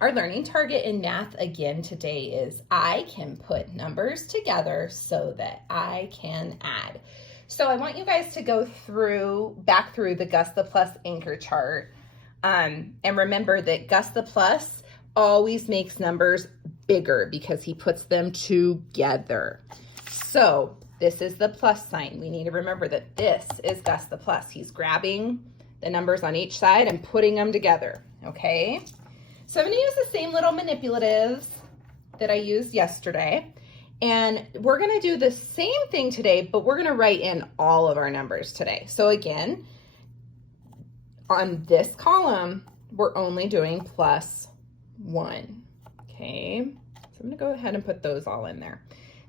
Our learning target in math again today is I can put numbers together so that I can add. So I want you guys to go back through the Gus the Plus anchor chart and remember that Gus the Plus always makes numbers bigger because he puts them together. So this is the plus sign. We need to remember that this is Gus the Plus. He's grabbing the numbers on each side and putting them together, okay? So I'm gonna use the same little manipulatives that I used yesterday, and we're gonna do the same thing today, but we're gonna write in all of our numbers today. So again, on this column, we're only doing +1, okay? So I'm gonna go ahead and put those all in there.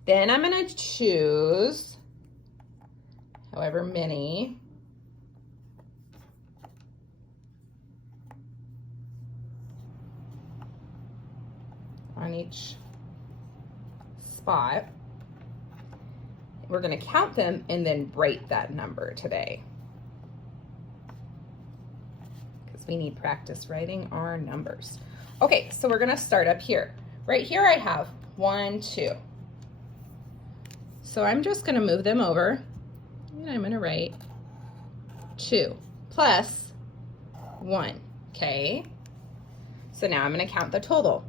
Then I'm gonna choose however many on each spot. We're gonna count them and then write that number today, because we need practice writing our numbers. Okay, so we're gonna start up here. Right here I have 1, 2. So I'm just gonna move them over and I'm gonna write 2 plus 1, okay? So now I'm gonna count the total.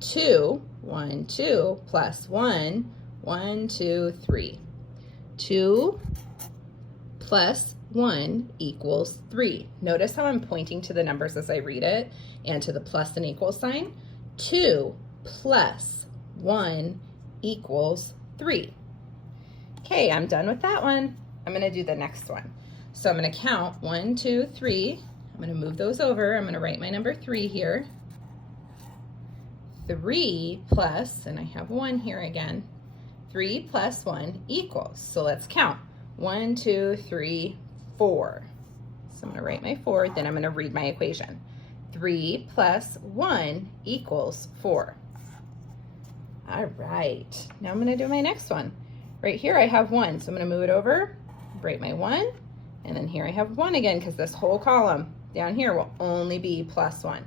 2, 1, 2, plus 1, 1, 2, 3. 2 plus 1 equals 3. Notice how I'm pointing to the numbers as I read it and to the plus and equal sign. 2 plus 1 equals 3. Okay, I'm done with that one. I'm gonna do the next one. So I'm gonna count 1, 2, 3. I'm gonna move those over. I'm gonna write my number 3 here. 3 plus, and I have 1 here again, 3 plus 1 equals, so let's count. 1, 2, 3, 4. So I'm gonna write my 4, then I'm gonna read my equation. 3 plus 1 equals 4. All right, now I'm gonna do my next one. Right here I have 1, so I'm gonna move it over, write my 1, and then here I have 1 again, because this whole column down here will only be +1.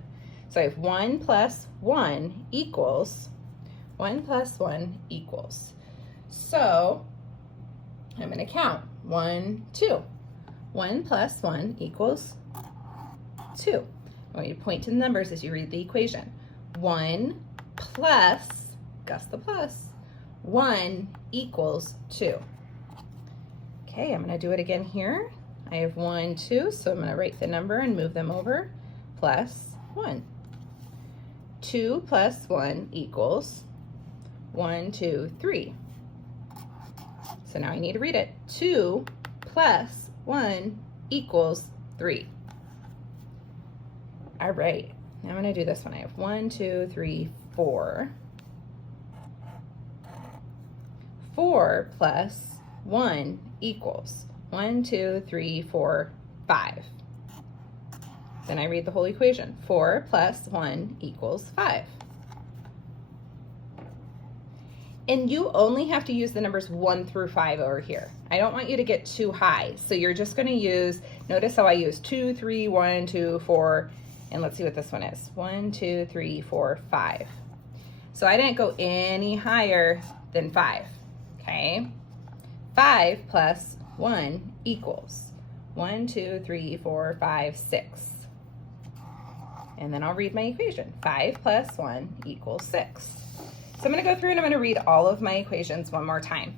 So I have 1 plus 1 equals, 1 plus 1 equals. So I'm gonna count, 1, 2. 1 plus 1 equals 2. I want you to point to the numbers as you read the equation. 1 plus, Gus the Plus, 1 equals 2. Okay, I'm gonna do it again here. I have 1, 2, so I'm gonna write the number and move them over, plus 1. 2 plus 1 equals 1, 2, 3. So now I need to read it. 2 plus 1 equals 3. All right, now I'm gonna do this one. I have 1, 2, 3, 4. 4 plus 1 equals 1, 2, 3, 4, 5. Then I read the whole equation. 4 plus 1 equals 5. And you only have to use the numbers 1 through 5 over here. I don't want you to get too high. So you're just gonna use, notice how I use 2, 3, 1, 2, 4, and let's see what this one is. 1, 2, 3, 4, 5. So I didn't go any higher than 5, okay? 5 plus 1 equals 1, 2, 3, 4, 5, 6. And then I'll read my equation. 5 plus 1 equals 6. So I'm gonna go through and I'm gonna read all of my equations one more time.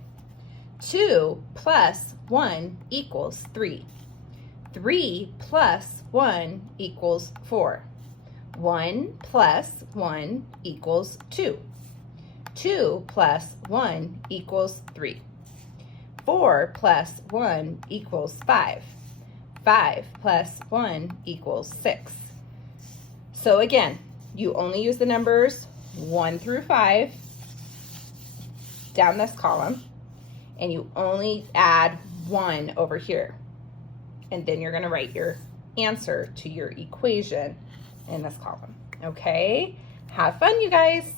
2 plus 1 equals 3. 3 plus 1 equals 4. 1 plus 1 equals 2. 2 plus 1 equals 3. 4 plus 1 equals 5. 5 plus 1 equals 6. So again, you only use the numbers 1 through 5 down this column, and you only add 1 over here. And then you're gonna write your answer to your equation in this column, okay? Have fun, you guys.